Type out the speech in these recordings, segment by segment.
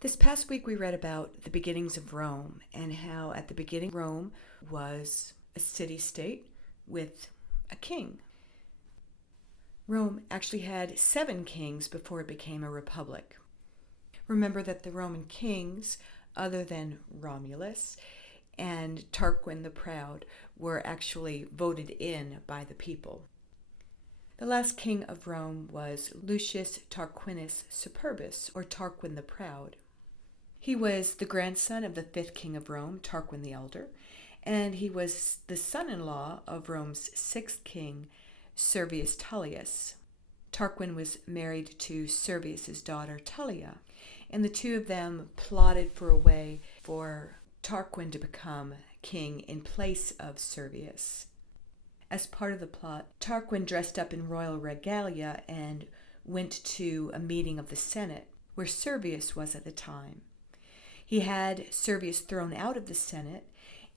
This past week we read about the beginnings of Rome and how at the beginning Rome was a city-state with a king. Rome actually had 7 kings before it became a republic. Remember that the Roman kings, other than Romulus and Tarquin the Proud, were actually voted in by the people. The last king of Rome was Lucius Tarquinius Superbus, or Tarquin the Proud. He was the grandson of the 5th king of Rome, Tarquin the Elder, and he was the son-in-law of Rome's 6th king, Servius Tullius. Tarquin was married to Servius's daughter Tullia, and the two of them plotted for a way for Tarquin to become king in place of Servius. As part of the plot, Tarquin dressed up in royal regalia and went to a meeting of the Senate, where Servius was at the time. He had Servius thrown out of the Senate,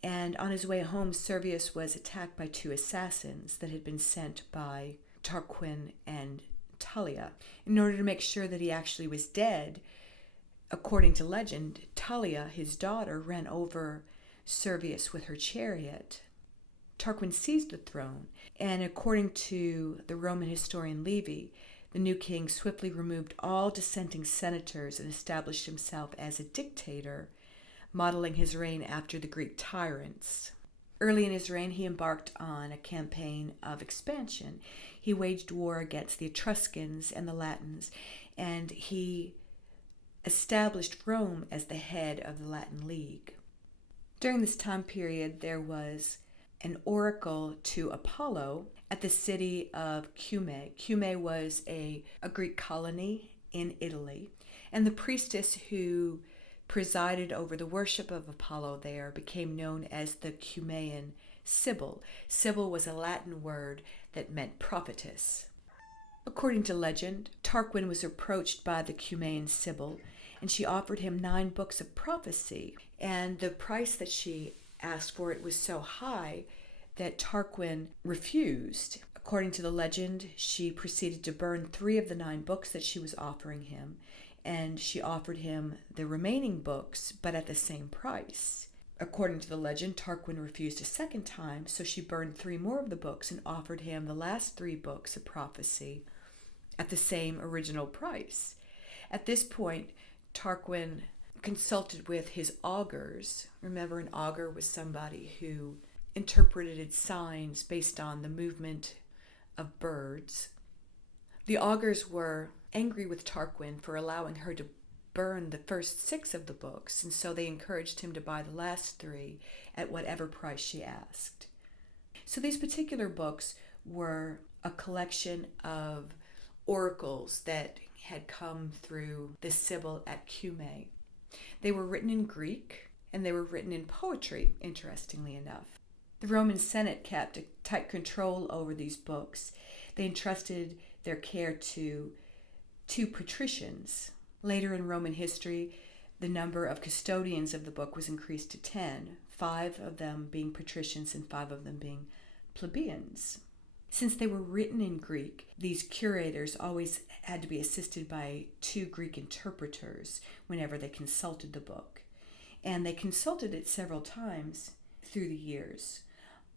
and on his way home, Servius was attacked by 2 assassins that had been sent by Tarquin and Tullia. In order to make sure that he actually was dead, according to legend, Tullia, his daughter, ran over Servius with her chariot. Tarquin seized the throne, and according to the Roman historian Livy, the new king swiftly removed all dissenting senators and established himself as a dictator, modeling his reign after the Greek tyrants. Early in his reign, he embarked on a campaign of expansion. He waged war against the Etruscans and the Latins, and he established Rome as the head of the Latin League. During this time period, there was an oracle to Apollo at the city of Cumae. Cumae was a Greek colony in Italy, and the priestess who presided over the worship of Apollo there became known as the Cumaean Sibyl. Sibyl was a Latin word that meant prophetess. According to legend, Tarquin was approached by the Cumaean Sibyl, and she offered him 9 books of prophecy, and the price that she asked for it was so high that Tarquin refused. According to the legend, she proceeded to burn 3 of the 9 books that she was offering him, and she offered him the remaining books, but at the same price. According to the legend, Tarquin refused a second time, so she burned 3 more of the books and offered him the last 3 books of prophecy at the same original price. At this point, Tarquin consulted with his augurs. Remember, an augur was somebody who interpreted signs based on the movement of birds. The augurs were angry with Tarquin for allowing her to burn the first 6 of the books, and so they encouraged him to buy the last 3 at whatever price she asked. So these particular books were a collection of oracles that had come through the Sibyl at Cumae. They were written in Greek, and they were written in poetry, interestingly enough. The Roman Senate kept a tight control over these books. They entrusted their care to 2 patricians. Later in Roman history, the number of custodians of the book was increased to 10, 5 of them being patricians and 5 of them being plebeians. Since they were written in Greek, these curators always had to be assisted by 2 Greek interpreters whenever they consulted the book. And they consulted it several times through the years,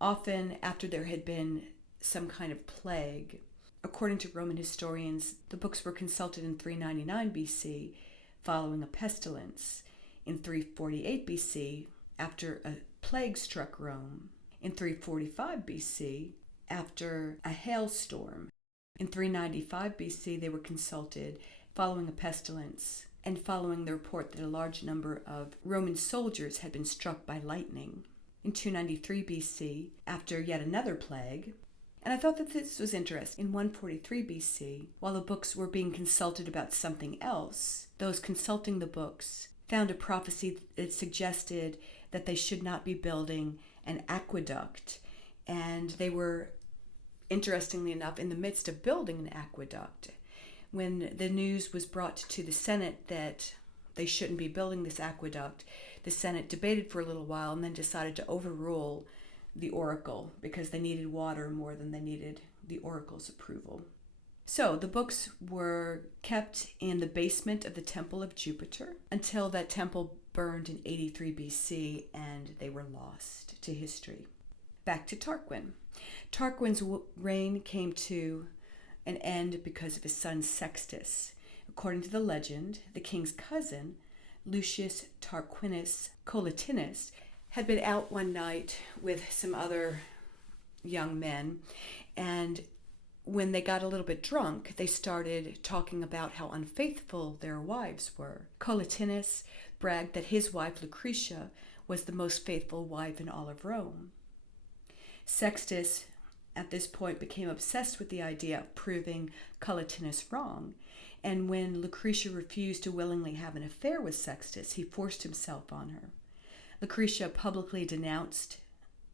often after there had been some kind of plague. According to Roman historians, the books were consulted in 399 BC following a pestilence, in 348 BC after a plague struck Rome, in 345 BC after a hailstorm. In 395 BC, they were consulted following a pestilence and following the report that a large number of Roman soldiers had been struck by lightning. In 293 BC, after yet another plague. And I thought that this was interesting. In 143 BC, while the books were being consulted about something else, those consulting the books found a prophecy that suggested that they should not be building an aqueduct. And they were, interestingly enough, in the midst of building an aqueduct. When the news was brought to the Senate that they shouldn't be building this aqueduct, the Senate debated for a little while and then decided to overrule the oracle because they needed water more than they needed the oracle's approval. So the books were kept in the basement of the Temple of Jupiter until that temple burned in 83 BC and they were lost to history. Back to Tarquin. Tarquin's reign came to an end because of his son Sextus. According to the legend, the king's cousin, Lucius Tarquinius Collatinus, had been out one night with some other young men, and when they got a little bit drunk, they started talking about how unfaithful their wives were. Collatinus bragged that his wife Lucretia was the most faithful wife in all of Rome. Sextus, at this point, became obsessed with the idea of proving Collatinus wrong, and when Lucretia refused to willingly have an affair with Sextus, he forced himself on her. Lucretia publicly denounced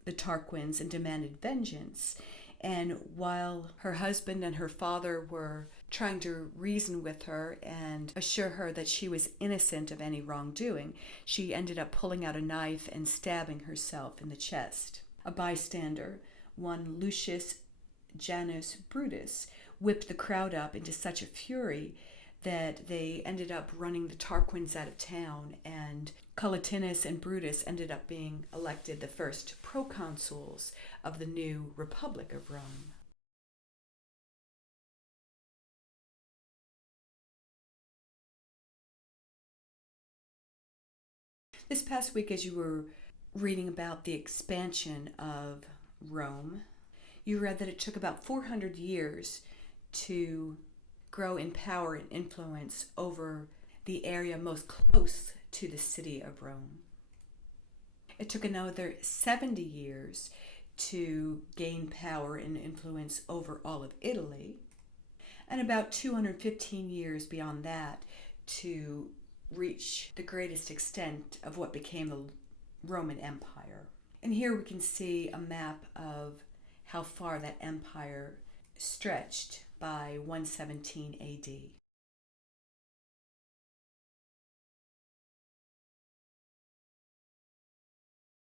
the Tarquins and demanded vengeance, and while her husband and her father were trying to reason with her and assure her that she was innocent of any wrongdoing, she ended up pulling out a knife and stabbing herself in the chest. A bystander, one Lucius Janus Brutus, whipped the crowd up into such a fury that they ended up running the Tarquins out of town, and Collatinus and Brutus ended up being elected the first proconsuls of the new Republic of Rome. This past week, as you were reading about the expansion of Rome, you read that it took about 400 years to grow in power and influence over the area most close to the city of Rome. It took another 70 years to gain power and influence over all of Italy, and about 215 years beyond that to reach the greatest extent of what became the Roman Empire. And here we can see a map of how far that empire stretched by 117 AD.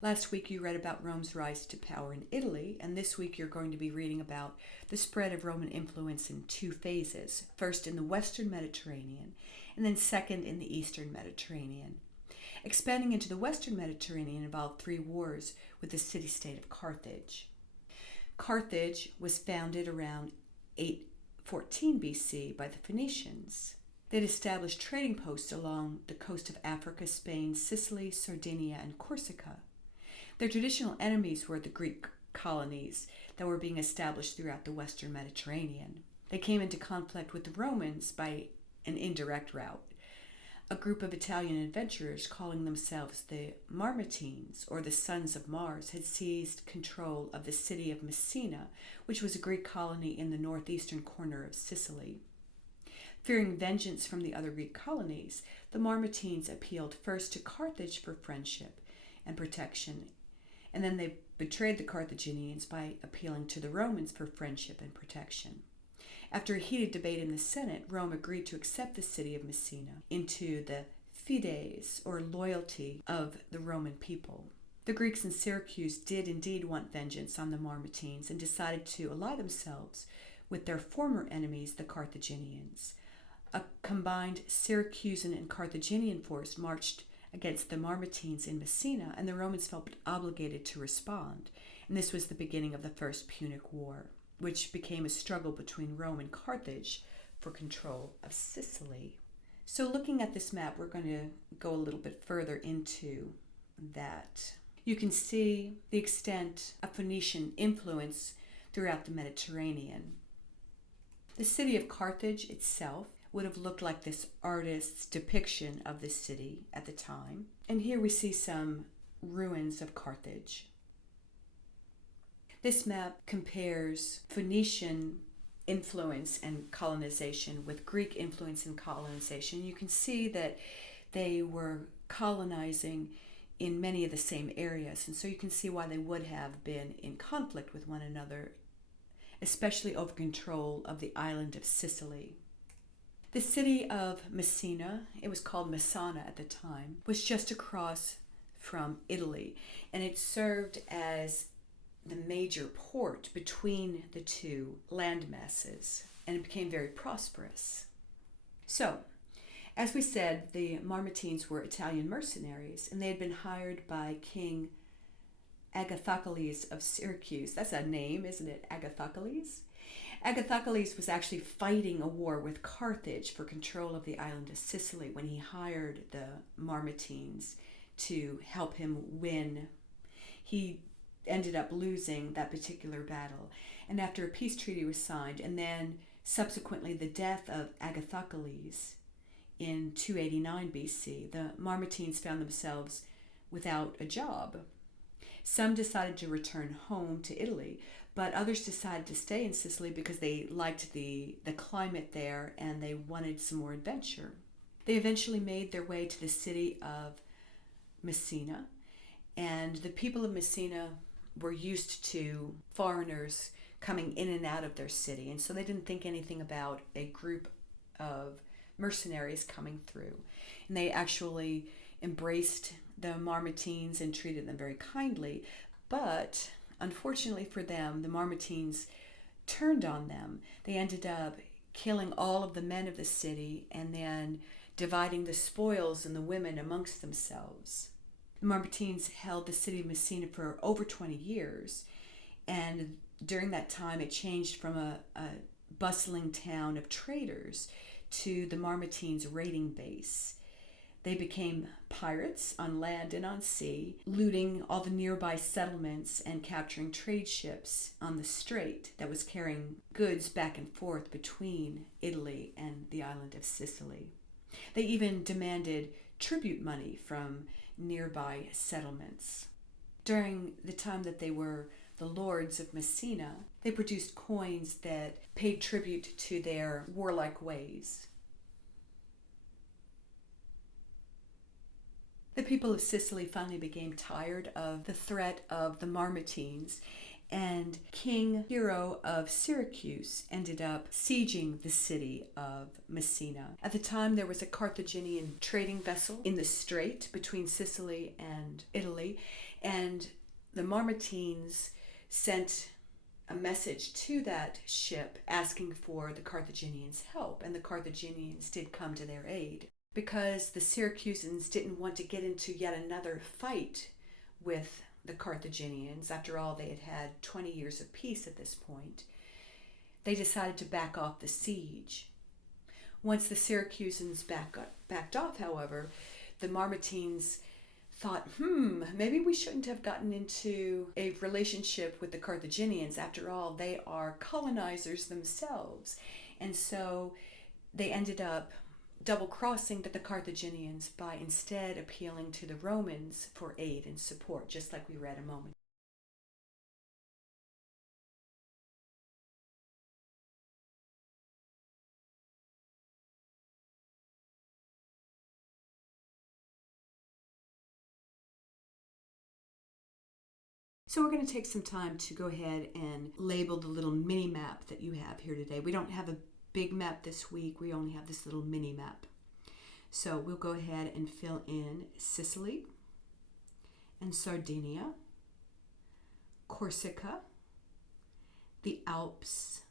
Last week you read about Rome's rise to power in Italy, and this week you're going to be reading about the spread of Roman influence in two phases. First in the Western Mediterranean, and then second in the Eastern Mediterranean. Expanding into the Western Mediterranean involved three wars with the city-state of Carthage. Carthage was founded around 814 BC by the Phoenicians. They'd established trading posts along the coast of Africa, Spain, Sicily, Sardinia, and Corsica. Their traditional enemies were the Greek colonies that were being established throughout the Western Mediterranean. They came into conflict with the Romans by an indirect route. A group of Italian adventurers calling themselves the Mamertines, or the Sons of Mars, had seized control of the city of Messina, which was a Greek colony in the northeastern corner of Sicily. Fearing vengeance from the other Greek colonies, the Mamertines appealed first to Carthage for friendship and protection, and then they betrayed the Carthaginians by appealing to the Romans for friendship and protection. After a heated debate in the Senate, Rome agreed to accept the city of Messina into the fides, or loyalty, of the Roman people. The Greeks in Syracuse did indeed want vengeance on the Mamertines and decided to ally themselves with their former enemies, the Carthaginians. A combined Syracusan and Carthaginian force marched against the Mamertines in Messina, and the Romans felt obligated to respond. And this was the beginning of the First Punic War, which became a struggle between Rome and Carthage for control of Sicily. So looking at this map, we're going to go a little bit further into that. You can see the extent of Phoenician influence throughout the Mediterranean. The city of Carthage itself would have looked like this artist's depiction of the city at the time. And here we see some ruins of Carthage. This map compares Phoenician influence and colonization with Greek influence and colonization. You can see that they were colonizing in many of the same areas, and so you can see why they would have been in conflict with one another, especially over control of the island of Sicily. The city of Messina, it was called Messana at the time, was just across from Italy, and it served as the major port between the two land masses. and it became very prosperous. So, as we said, the Mamertines were Italian mercenaries, and they had been hired by King Agathocles of Syracuse. That's a name, isn't it? Agathocles? Agathocles was actually fighting a war with Carthage for control of the island of Sicily when he hired the Mamertines to help him win. He ended up losing that particular battle. And after a peace treaty was signed, and then subsequently the death of Agathocles in 289 BC, the Mamertines found themselves without a job. Some decided to return home to Italy, but others decided to stay in Sicily because they liked the climate there and they wanted some more adventure. They eventually made their way to the city of Messina, and the people of Messina were used to foreigners coming in and out of their city, and so they didn't think anything about a group of mercenaries coming through. And they actually embraced the Mamertines and treated them very kindly, but unfortunately for them, the Mamertines turned on them. They ended up killing all of the men of the city and then dividing the spoils and the women amongst themselves. The Mamertines held the city of Messina for over 20 years, and during that time it changed from a bustling town of traders to the Mamertines' raiding base. They became pirates on land and on sea, looting all the nearby settlements and capturing trade ships on the strait that was carrying goods back and forth between Italy and the island of Sicily. They even demanded tribute money from nearby settlements. During the time that they were the lords of Messina, they produced coins that paid tribute to their warlike ways. The people of Sicily finally became tired of the threat of the Mamertines, and King Hero of Syracuse ended up sieging the city of Messina. At the time, there was a Carthaginian trading vessel in the strait between Sicily and Italy, and the Mamertines sent a message to that ship asking for the Carthaginians' help, and the Carthaginians did come to their aid. Because the Syracusans didn't want to get into yet another fight with the Carthaginians. After all, they had had 20 years of peace at this point. They decided to back off the siege. Once the Syracusans backed off, however, the Mamertines thought, maybe we shouldn't have gotten into a relationship with the Carthaginians. After all, they are colonizers themselves. And so they ended up double-crossing the Carthaginians by instead appealing to the Romans for aid and support, just like we read a moment. So we're going to take some time to go ahead and label the little mini map that you have here today. We don't have a big map this week. We only have this little mini map. So we'll go ahead and fill in Sicily and Sardinia, Corsica, the Alps,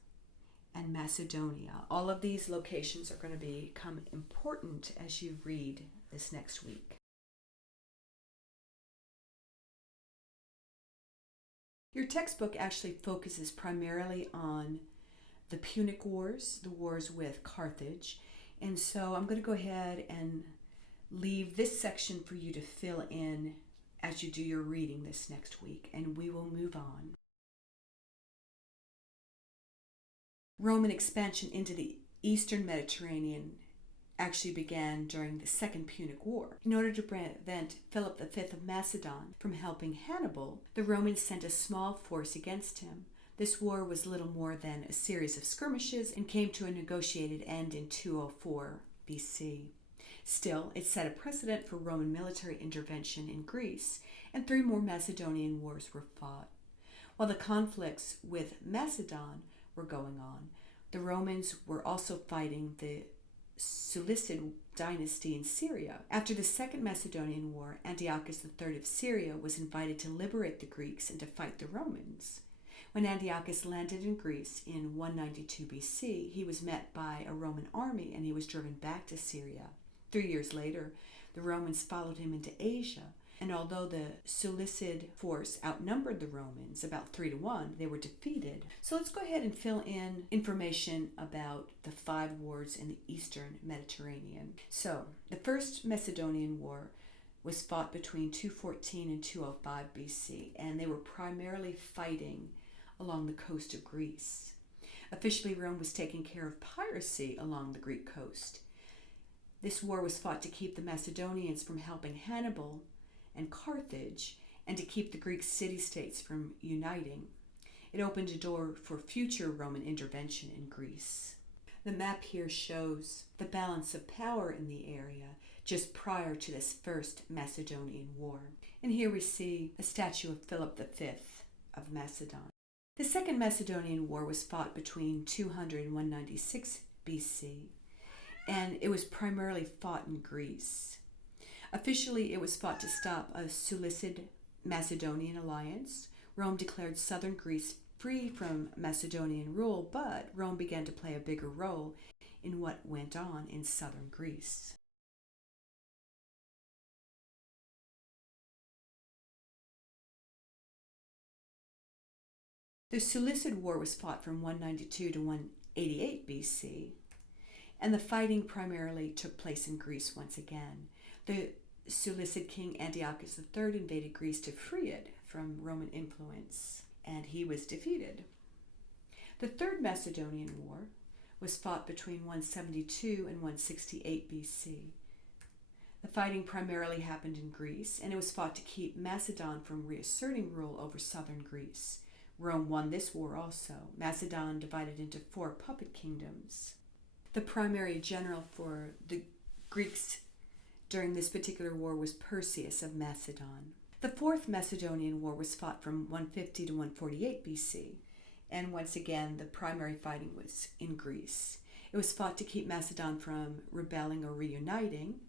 and Macedonia. All of these locations are going to become important as you read this next week. Your textbook actually focuses primarily on the Punic Wars, the wars with Carthage. And so I'm going to go ahead and leave this section for you to fill in as you do your reading this next week, and we will move on. Roman expansion into the eastern Mediterranean actually began during the Second Punic War. In order to prevent Philip V of Macedon from helping Hannibal, the Romans sent a small force against him. This war was little more than a series of skirmishes and came to a negotiated end in 204 BC. Still, it set a precedent for Roman military intervention in Greece, and 3 more Macedonian wars were fought. While the conflicts with Macedon were going on, the Romans were also fighting the Seleucid dynasty in Syria. After the Second Macedonian War, Antiochus III of Syria was invited to liberate the Greeks and to fight the Romans. When Antiochus landed in Greece in 192 BC, he was met by a Roman army and he was driven back to Syria. 3 years later, the Romans followed him into Asia, and although the Seleucid force outnumbered the Romans about 3-1, they were defeated. So let's go ahead and fill in information about the 5 wars in the Eastern Mediterranean. So the First Macedonian War was fought between 214 and 205 BC, and they were primarily fighting along the coast of Greece. Officially, Rome was taking care of piracy along the Greek coast. This war was fought to keep the Macedonians from helping Hannibal and Carthage, and to keep the Greek city-states from uniting. It opened a door for future Roman intervention in Greece. The map here shows the balance of power in the area just prior to this First Macedonian War. And here we see a statue of Philip V of Macedon. The Second Macedonian War was fought between 200 and 196 BC, and it was primarily fought in Greece. Officially, it was fought to stop a Seleucid Macedonian alliance. Rome declared southern Greece free from Macedonian rule, but Rome began to play a bigger role in what went on in southern Greece. The Seleucid War was fought from 192 to 188 BC, and the fighting primarily took place in Greece once again. The Seleucid king Antiochus III invaded Greece to free it from Roman influence, and he was defeated. The Third Macedonian War was fought between 172 and 168 BC. The fighting primarily happened in Greece, and it was fought to keep Macedon from reasserting rule over southern Greece. Rome won this war also. Macedon divided into 4 puppet kingdoms. The primary general for the Greeks during this particular war was Perseus of Macedon. The Fourth Macedonian War was fought from 150 to 148 BC, and once again the primary fighting was in Greece. It was fought to keep Macedon from rebelling or reuniting,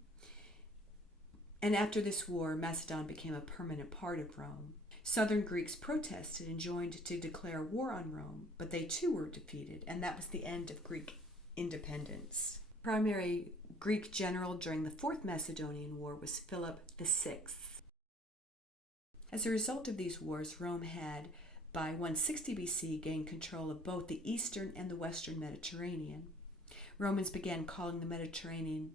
and after this war, Macedon became a permanent part of Rome. Southern Greeks protested and joined to declare war on Rome, but they too were defeated, and that was the end of Greek independence. Primary Greek general during the Fourth Macedonian War was Philip VI. As a result of these wars, Rome had, by 160 BC, gained control of both the eastern and the western Mediterranean. Romans began calling the Mediterranean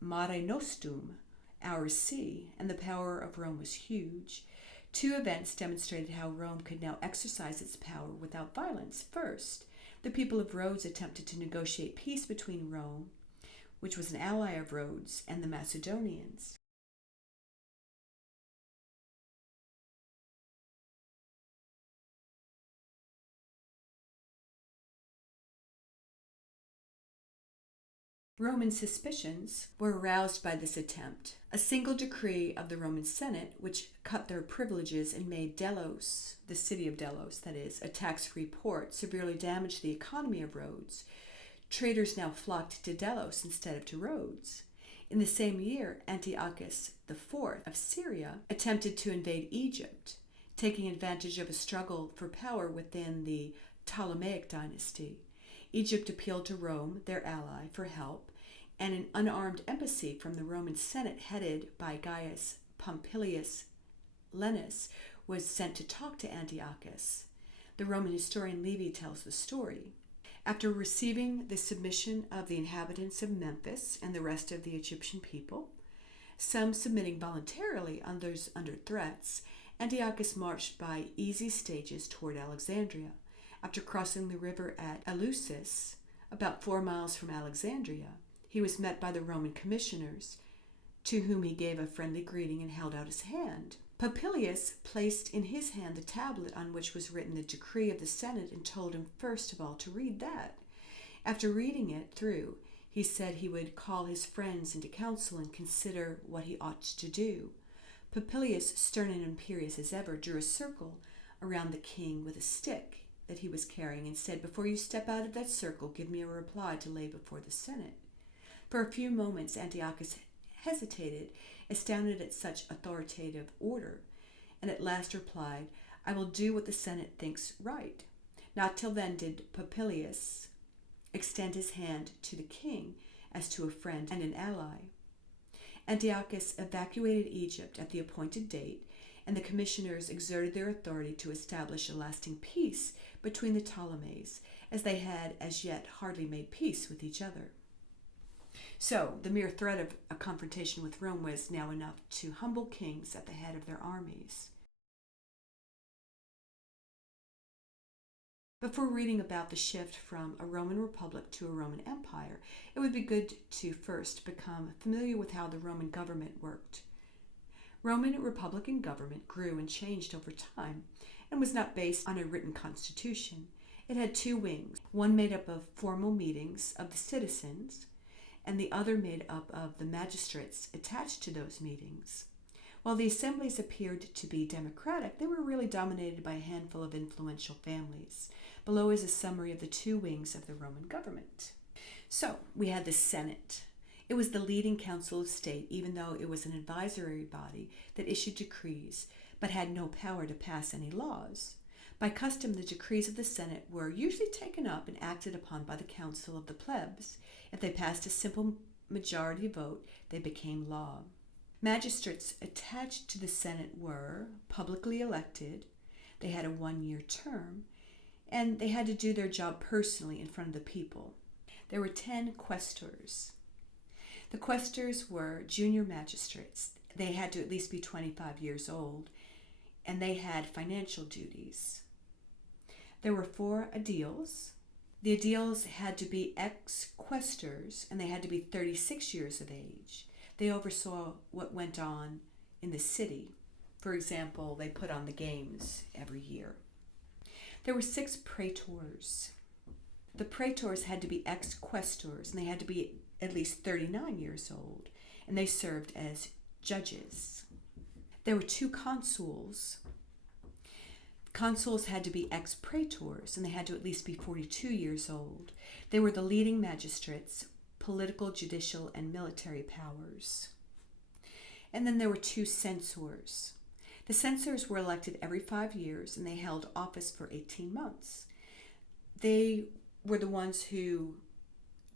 Mare Nostrum, our sea, and the power of Rome was huge. 2 events demonstrated how Rome could now exercise its power without violence. First, the people of Rhodes attempted to negotiate peace between Rome, which was an ally of Rhodes, and the Macedonians. Roman suspicions were aroused by this attempt. A single decree of the Roman Senate, which cut their privileges and made Delos, the city of Delos, that is, a tax-free port, severely damaged the economy of Rhodes. Traders now flocked to Delos instead of to Rhodes. In the same year, Antiochus IV of Syria attempted to invade Egypt, taking advantage of a struggle for power within the Ptolemaic dynasty. Egypt appealed to Rome, their ally, for help, and an unarmed embassy from the Roman Senate headed by Gaius Pompilius Lenus was sent to talk to Antiochus. The Roman historian Livy tells the story. After receiving the submission of the inhabitants of Memphis and the rest of the Egyptian people, some submitting voluntarily, others under threats, Antiochus marched by easy stages toward Alexandria. After crossing the river at Eleusis, about 4 miles from Alexandria, he was met by the Roman commissioners, to whom he gave a friendly greeting and held out his hand. Popilius placed in his hand the tablet on which was written the decree of the Senate and told him first of all to read that. After reading it through, he said he would call his friends into council and consider what he ought to do. Popilius, stern and imperious as ever, drew a circle around the king with a stick that he was carrying and said, "Before you step out of that circle, give me a reply to lay before the Senate." For a few moments Antiochus hesitated, astounded at such authoritative order, and at last replied, I will do what the Senate thinks right. Not till then did Popilius extend his hand to the king as to a friend and an ally. Antiochus evacuated Egypt at the appointed date, and the commissioners exerted their authority to establish a lasting peace between the Ptolemies, as they had as yet hardly made peace with each other. So, the mere threat of a confrontation with Rome was now enough to humble kings at the head of their armies. Before reading about the shift from a Roman Republic to a Roman Empire, it would be good to first become familiar with how the Roman government worked. Roman Republican government grew and changed over time and was not based on a written constitution. It had two wings, one made up of formal meetings of the citizens, and the other made up of the magistrates attached to those meetings. While the assemblies appeared to be democratic, they were really dominated by a handful of influential families. Below is a summary of the two wings of the Roman government. So, we had the Senate. It was the leading council of state, even though it was an advisory body that issued decrees, but had no power to pass any laws. By custom, the decrees of the Senate were usually taken up and acted upon by the council of the plebs. If they passed a simple majority vote, they became law. Magistrates attached to the Senate were publicly elected. They had a 1-year term, and they had to do their job personally in front of the people. There were 10 quaestors. The quaestors were junior magistrates. They had to at least be 25 years old, and they had financial duties. There were 4 aediles. The aediles had to be ex-quaestors, and they had to be 36 years of age. They oversaw what went on in the city. For example, they put on the games every year. There were 6 praetors. The praetors had to be ex-quaestors, and they had to be at least 39 years old, and they served as judges. There were 2 consuls. Consuls had to be ex-praetors, and they had to at least be 42 years old. They were the leading magistrates, political, judicial, and military powers. And then there were 2 censors. The censors were elected every 5 years, and they held office for 18 months. They were the ones who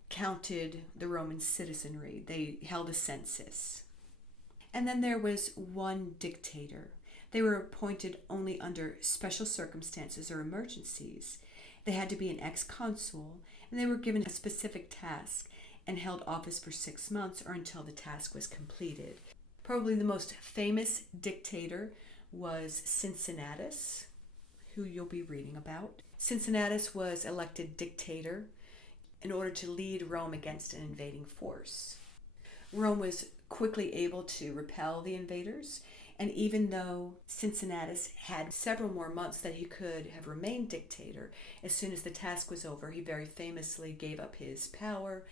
counted the Roman citizenry. They held a census. And then there was 1 dictator. They were appointed only under special circumstances or emergencies. They had to be an ex-consul, and they were given a specific task and held office for 6 months or until the task was completed. Probably the most famous dictator was Cincinnatus, who you'll be reading about. Cincinnatus was elected dictator in order to lead Rome against an invading force. Rome was quickly able to repel the invaders, and even though Cincinnatus had several more months that he could have remained dictator, as soon as the task was over, he very famously gave up his power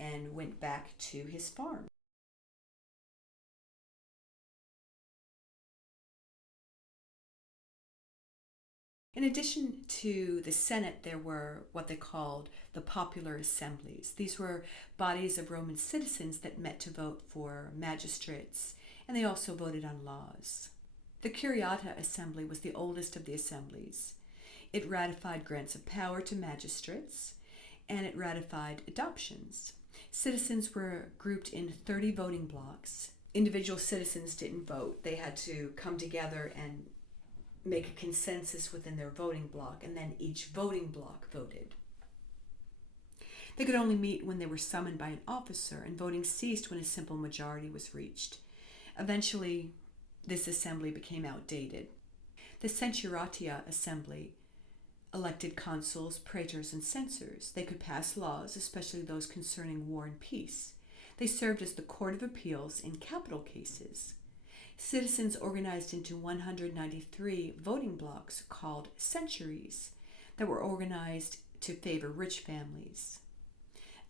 and went back to his farm. In addition to the Senate, there were what they called the popular assemblies. These were bodies of Roman citizens that met to vote for magistrates, and they also voted on laws. The Curiata Assembly was the oldest of the assemblies. It ratified grants of power to magistrates, and it ratified adoptions. Citizens were grouped in 30 voting blocks. Individual citizens didn't vote. They had to come together and make a consensus within their voting block, and then each voting block voted. They could only meet when they were summoned by an officer, and voting ceased when a simple majority was reached. Eventually, this assembly became outdated. The Centuriatia Assembly elected consuls, praetors, and censors. They could pass laws, especially those concerning war and peace. They served as the court of appeals in capital cases. Citizens organized into 193 voting blocks called centuries that were organized to favor rich families.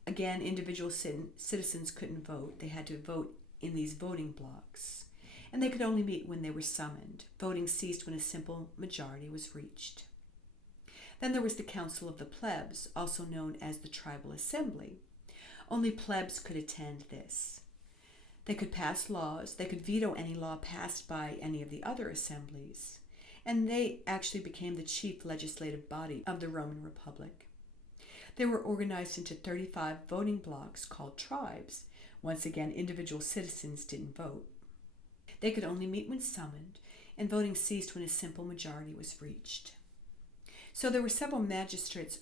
Again, individual citizens couldn't vote. They had to vote in these voting blocks, and they could only meet when they were summoned. Voting ceased when a simple majority was reached. Then there was the Council of the Plebs, also known as the Tribal Assembly. Only plebs could attend this. They could pass laws. They could veto any law passed by any of the other assemblies. and they actually became the chief legislative body of the Roman Republic. They were organized into 35 voting blocks called tribes. Once again, individual citizens didn't vote. They could only meet when summoned, and voting ceased when a simple majority was reached. So there were several magistrates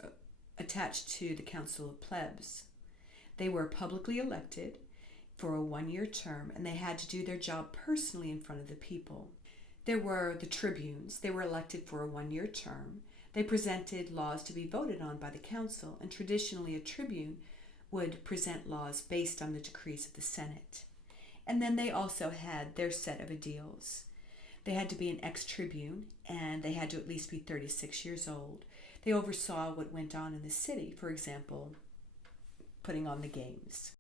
attached to the Council of Plebs. They were publicly elected for a one-year term, and they had to do their job personally in front of the people. There were the tribunes. They were elected for a one-year term. They presented laws to be voted on by the council, and traditionally a tribune would present laws based on the decrees of the Senate. And then they also had their set of aediles. They had to be an ex-tribune, and they had to at least be 36 years old. They oversaw what went on in the city, for example, putting on the games.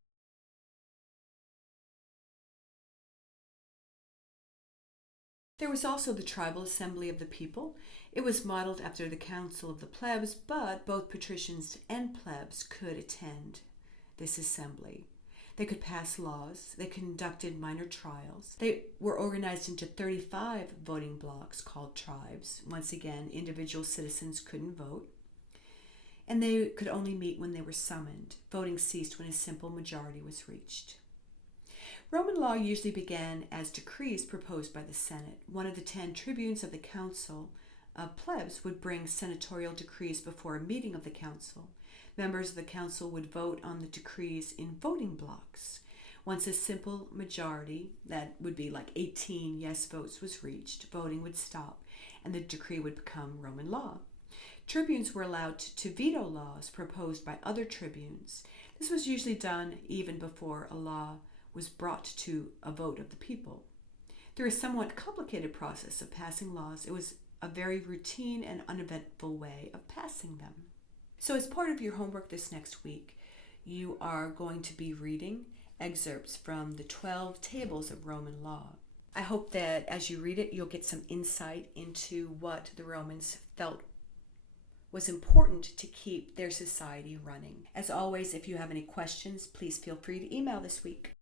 There was also the tribal assembly of the people. It was modeled after the council of the plebs, but both patricians and plebs could attend this assembly. They could pass laws. They conducted minor trials. They were organized into 35 voting blocks called tribes. Once again, individual citizens couldn't vote. And they could only meet when they were summoned. Voting ceased when a simple majority was reached. Roman law usually began as decrees proposed by the Senate. One of the 10 tribunes of the council of plebs would bring senatorial decrees before a meeting of the council. Members of the council would vote on the decrees in voting blocks. Once a simple majority, that would be like 18 yes votes, was reached, voting would stop, and the decree would become Roman law. Tribunes were allowed to veto laws proposed by other tribunes. This was usually done even before a law was brought to a vote of the people. Through a somewhat complicated process of passing laws, it was a very routine and uneventful way of passing them. So as part of your homework this next week, you are going to be reading excerpts from the 12 tables of Roman law. I hope that as you read it, you'll get some insight into what the Romans felt was important to keep their society running. As always, if you have any questions, please feel free to email this week.